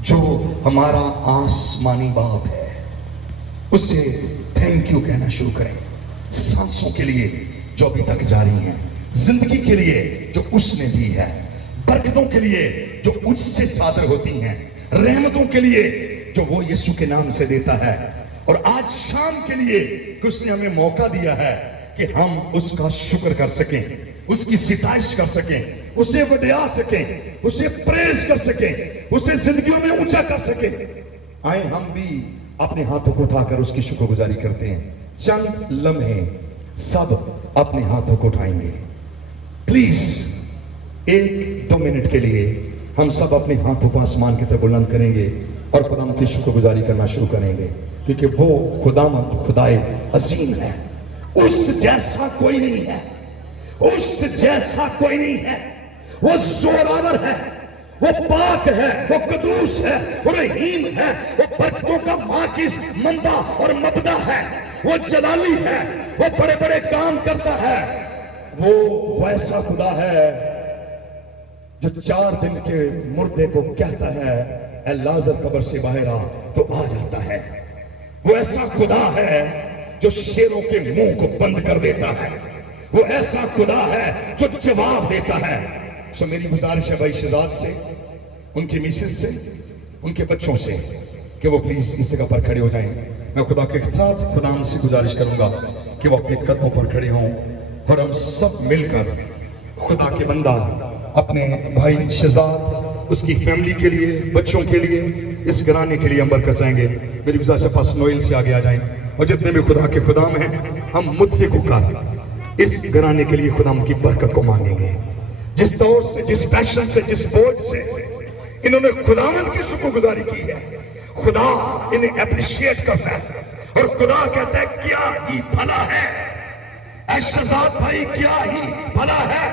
जो हमारा आसमानी बाप है उससे थैंक यू कहना शुरू करें। सांसों के लिए जो अभी तक जारी हैं, जिंदगी के लिए जो उसने दी है, बरकतों के लिए जो उससे सादर होती हैं, रहमतों के लिए जो वो यीशु के नाम से देता है, और आज शाम के लिए कि उसने हमें मौका दिया है कि हम उसका शुक्र कर सकें, उसकी सिताइश कर सकें, उसे वडिया सकें, उसे प्रेज कर सकें, उसे जिंदगियों में ऊंचा कर सकें। आए हम भी अपने हाथों को उठाकर उसकी शुक्रगुजारी करते हैं। चंद लम्हे सब अपने हाथों को उठाएंगे। प्लीज 1-2 मिनट के लिए हम सब अपने हाथों को आसमान की तरफ बुलंद करेंगे और खुदा की शुक्रगुजारी करना शुरू करेंगे, क्योंकि वो खुदावंद खुदाए अजीम है। उस जैसा कोई नहीं है, उस जैसा कोई नहीं है। वो जोरावर है, वो पाक है, वो कदूस है, वो रहीम है, वो बरकतों का माकिस मंबा और मबदा है, वो जलाली है, वो बड़े बड़े काम करता है। वो वैसा खुदा है जो 4 दिन के मुर्दे को कहता है ए लाजर कब्र से बाहर आ, तो आ जाता है। वो ऐसा खुदा है जो शेरों के मुंह को बंद कर देता है। वो ऐसा खुदा है जो जवाब देता है। सो मेरी गुजारिश है भाई शहजाद से, उनकी मिसेस से, उनके बच्चों से कि वो प्लीज इस जगह पर खड़े हो जाएं। मैं खुदा के साथ खुदा से गुजारिश करूंगा कि वो अपने कदमों पर खड़े हों और हम सब मिलकर खुदा के बंदा अपने भाई शहजाद, उसकी फैमिली के लिए, बच्चों के लिए, इस घराने के लिए हम बरकत चाहेंगे। मेरी गुजारिश है पास नोएल से आगे आ जाएं और जितने भी खुदा के खुदाम हैं हम मुतफिक होकर इस घराने के लिए खुदा की बरकत को मांगेंगे। जिस तौर से, जिस पैशन से, जिस बोझ से इन्होंने खुदावंद की शुक्रगुजारी की है, खुदा इन्हें अप्रिशिएट करता है और खुदा कहता है क्या ही भला है। ऐ शहजाद भाई क्या ही भला है।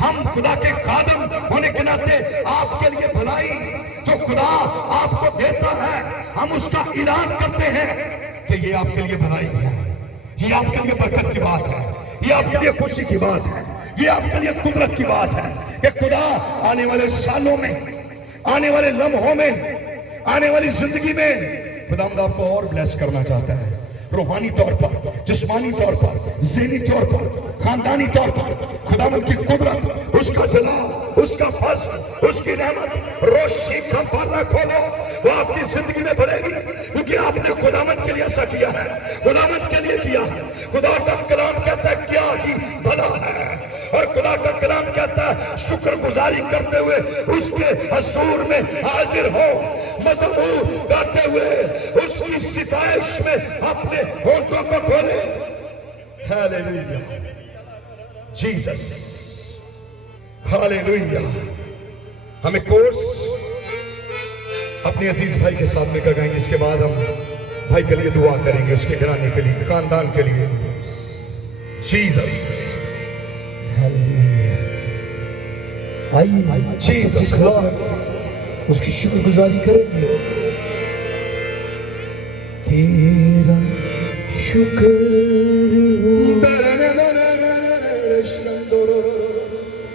हम खुदा के खादम होने के नाते आपके लिए भलाई जो खुदा आपको देता है, हम उसका ऐलान करते हैं कि ये आपके लिए भलाई है, ये आपके लिए बरकत की बात है, ये आपके लिए खुशी की बात है, ये आपके लिए कुदरत की बात है कि खुदा आने वाले सालों में, आने वाले लम्हों में, आने वाली जिंदगी में खुदावंद आपको और ब्लेस करना चाहता है, रूहानी तौर पर, जिस्मानी तौर पर, ज़हनी तौर पर, खानदानी तौर पर। खुदावंद की कुदरत, उसका जलाल, उसका फज़ल, उसकी रहमत रोशनी का पर्दा खोलो, वो आपकी जिंदगी में बढ़ेगी, क्योंकि आपने खुदावंद के लिए ऐसा किया है, खुदावंद के लिए किया है। खुदा का कलाम कहता है क्या ही भला है, और खुदा का कलाम कहता है शुक्रगुजारी करते हुए उसके हजूर में हाजिर हो, मज़मूर गाते हुए उसकी सिताइश में अपने होठों को खोले। Hallelujah, Jesus, hallelujah. हमें कोर्स अपने अजीज भाई के साथ लेकर गाएंगे, इसके बाद हम भाई के लिए दुआ करेंगे, उसके घराने के लिए, खानदान के लिए। जीसस, आइए जीसस, उसकी शुक्रगुजारी करेंगे। तेरा शुक्र हो,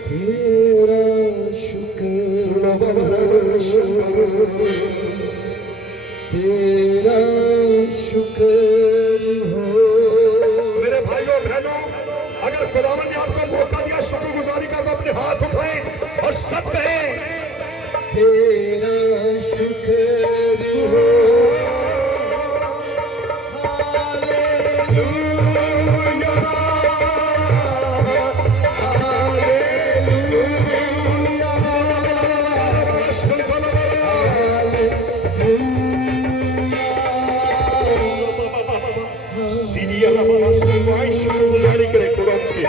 तेरा शुक्र, तेरा शुक्र हो। मेरे भाइयों बहनों, अगर खुदावन ने आपको मौका दिया शुक्रगुजारी का तो अपने हाथ उठाएं और सब कहें तेरा शुक्र हो। शुक्रगुजारी करें खुदा की।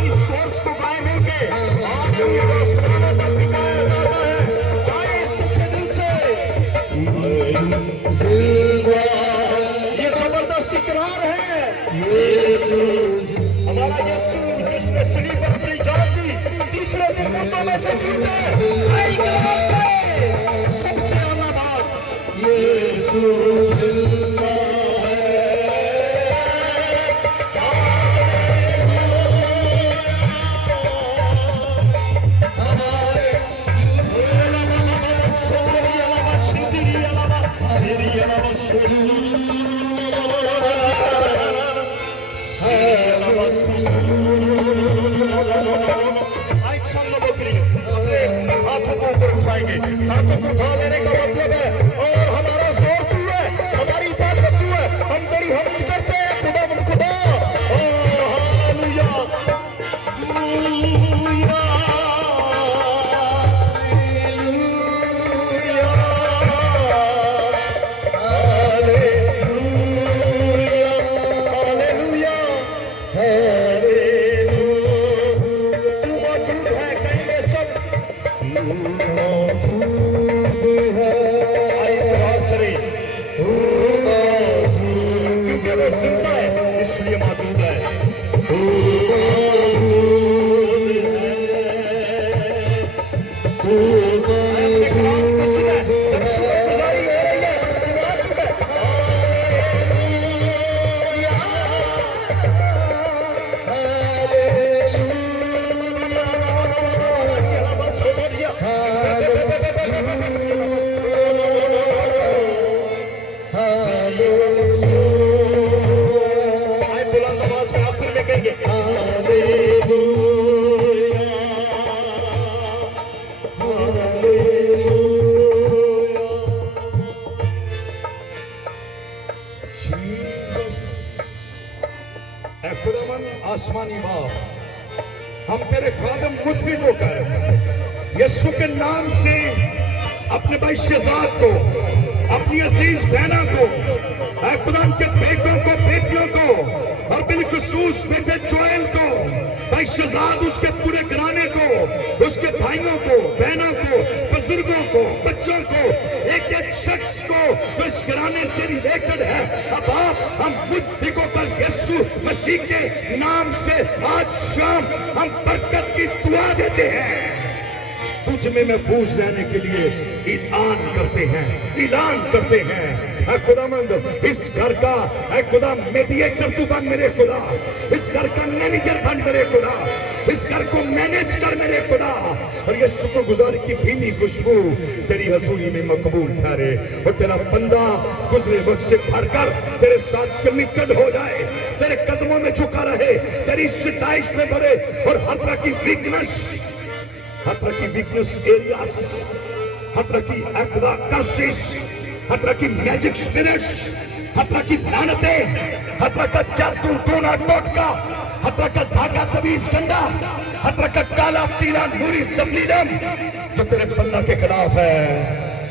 इस कोर्स को गाए मिलके और ये आसमानों तक दिखाया जाता है। आए सच्चे दिल से ये जबरदस्त इकरार है, हमारा यीशु जिसने सलीब पर अपनी जान दी, तीसरे दिन मुर्दों में से जी उठा। आए इकरार करें, सबसे आला बात यीशु जिंदा हाथों को ऊपर उठाएंगे। हाथों को उठा लेने का मतलब है और हमारा जोर तू है, हमारी ताकत तू है, हम तेरी हमद करते हैं खुदा मन खुदा। हालेलुया, इसलिए मौजूद है। जब शुक्रगुजारी हो रही है तो आ चुका आसमानी बाप, हम तेरे खादम मुतफी को कर यीशु के नाम से अपने भाई शहजाद को अपनी अजीज बहनों को, ऐ खुदा के बेटों को, बेटियों को, और बिलखुसूस बेटे जोएल को, भाई शहजाद उसके पूरे घराने को, उसके भाइयों को, बहनों को, बुजुर्गों को, बच्चों को, एक एक शख्स को जो इस घराने से रिलेटेड है, अब आप हम मुद्दों पर यीशु मसीह के नाम से आज शाम हम बरकत की दुआ देते हैं। तुझ में महफूज रहने के लिए ऐलान करते हैं, ऐलान करते हैं। ऐ खुदावंद इस घर का, ऐ खुदा मेडिएटर तू बन मेरे खुदा, इस घर का मैनेजर बन मेरे खुदा, इस घर को मैनेज कर मेरे खुदा, और ये शुक्रगुजारी की भीनी खुशबू तेरी हजूरी में मकबूल ठहरे, और तेरा बंदा गुजरे वक्त से भरकर तेरे साथ कमिटेड हो जाए, तेरे कदमों में झुका रहे, तेरी सिताइश में बढ़े, और हर तरह की वीकनेस एरियास, हर तरह की अकदा कर्सेस, हर तरह की मैजिक स्पिरिट्स, हर तरह की लानतें, हर तरह का जादू टोना टोटका, हर तरह का धागा तवीज गंदा, हर तरह का काला पीला नूरी सफलीदम जो तेरे बंदा के खिलाफ है,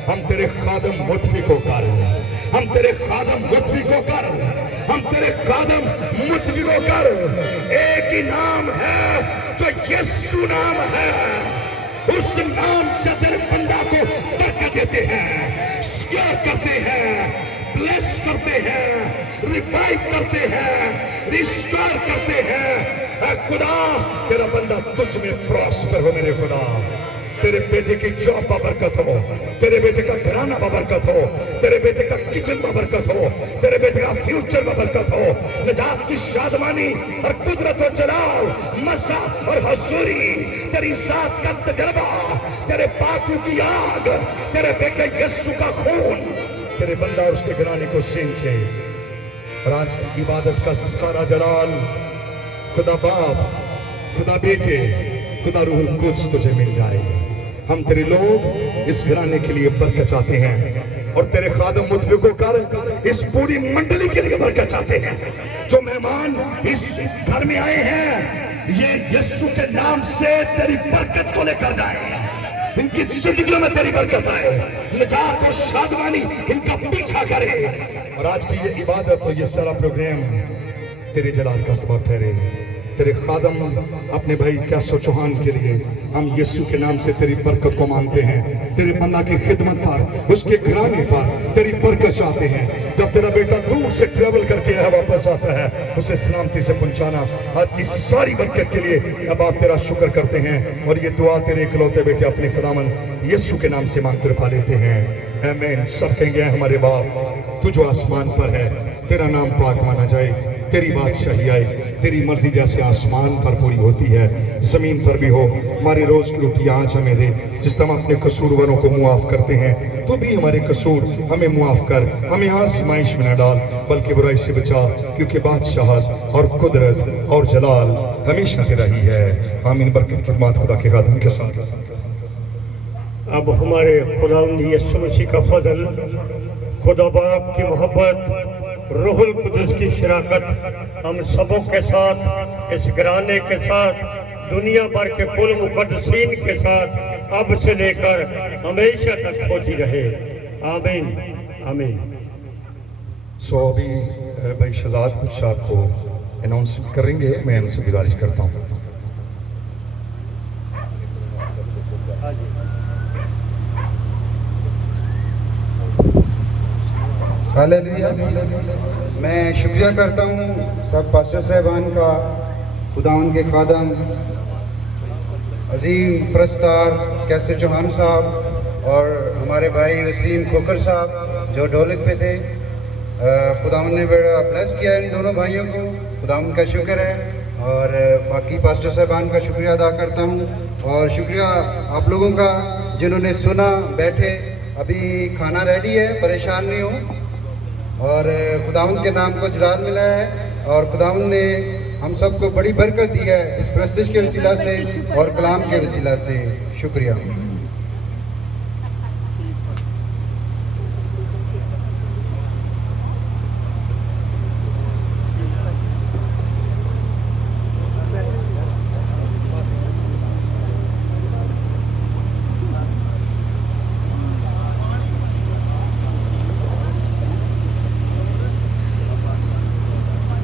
हम तेरे खादम मुतफिक होकर, हम तेरे खादम मुतफिक होकर, हम तेरे खादम मुतफिक होकर, एक ही नाम है जो यीशु नाम है, उस नाम से तेरे बंदा को बरकत देते हैं, स्क्योर करते हैं, ब्लेस करते हैं, रिवाइव करते हैं, रिस्टोर करते हैं। ऐ खुदा तेरा बंदा तुझ में प्रॉस्पर हो मेरे खुदा, तेरे बेटे की जॉब बरकत हो, तेरे बेटे का घराना बरकत हो, तेरे बेटे का किचन बरकत हो, तेरे बेटे का फ्यूचर बरकत हो, नजात की शादमानी और कुदरत और जलाल, मसा और हजूरी, तेरी साथ का तजर्बा, तेरे पाकू की आग, तेरे बेटे यीशु का खून, तेरे बंदा और उसके घराने को सींचे, और आज की इबादत का सारा जलाल खुदा बाप, खुदा बेटे, खुदा रूहुल कुद्स तुझे मिल जाए। हम तेरे लोग इस घराने के लिए बरकत चाहते हैं, और तेरे खादम मुतफिक होकर इस पूरी मंडली के लिए बरकत चाहते हैं। जो मेहमान इस घर में आए हैं, ये यीशु के नाम से तेरी बरकत को लेकर जाए, इनकी जिंदगियों में तेरी बरकत आए, निजात और शादमानी इनका पीछा करे, और आज की ये इबादत और ये सारा प्रोग्राम तेरे जलाल का सबब ठहरे। तेरे खादम अपने भाई कैसो चौहान के लिए हम यीशु के नाम से तेरी बरकत को मानते हैं, तेरे बन्ना की खिदमत पर, उसके घराने पर तेरी बरकत चाहते हैं। जब तेरा बेटा दूर से ट्रेवल करके यहाँ वापस आता है, उसे सलामती से पहुंचाना, आज की सारी बरकत के लिए अब आप तेरा शुक्र करते हैं, और ये दुआ तेरे इकलौते बेटे अपने खुदावन यीशु के नाम से मांगते पा लेते हैं। आमीन। सब कहेंगे हमारे बाप तू जो आसमान पर है, तेरा नाम पाक माना जाए, तेरी बादशाही आए, तेरी मर्जी जैसे आसमान पर पूरी होती है जमीन पर भी हो। हमारे रोज की रोटी आज हमें दे, जिस तरह हम अपने कसूरवारों को मुआफ करते हैं, तो भी हमारे कसूर हमें मुआफ कर, हमें आजमाइश में न डाल, बल्कि बुराई से बचा, क्योंकि बादशाहत और कुदरत और जलाल हमेशा तेरा ही है। आमीन। बरकत की बात खुदा के खादम के साथ। अब हमारे खुदावंद यीशु मसीह का फजल, खुदा बाप की मोहब्बत, रूहुल कुद्दुस की शराकत हम सबों के साथ, इस घराने के साथ, दुनिया भर के कुल मुक़द्दसीन के साथ अब से लेकर हमेशा तक होती रहे। आमीन आमीन। सो अभी भाई शहजाद कुछ आपको अनाउंस करेंगे, मैं उनसे गुजारिश करता हूँ। हालेलुया। मैं शुक्रिया करता हूँ सब पास्टर साहबान का, खुदावन के खादम अजीम प्रस्तार कैसर चौहान साहब, और हमारे भाई वसीम खोकर साहब जो ढोलक पे थे। खुदावन ने बड़ा ब्लेस किया इन दोनों भाइयों को, खुदावन का शुक्र है, और बाकी पास्टर साहबान का शुक्रिया अदा करता हूँ, और शुक्रिया आप लोगों का जिन्होंने सुना, बैठे। अभी खाना रेडी है, परेशान नहीं हो, और खुदावंद के नाम को जलाल मिला है, और खुदावंद ने हम सबको बड़ी बरकत दी है इस प्रस्तुति के वसीला से और कलाम के वसीला से। शुक्रिया।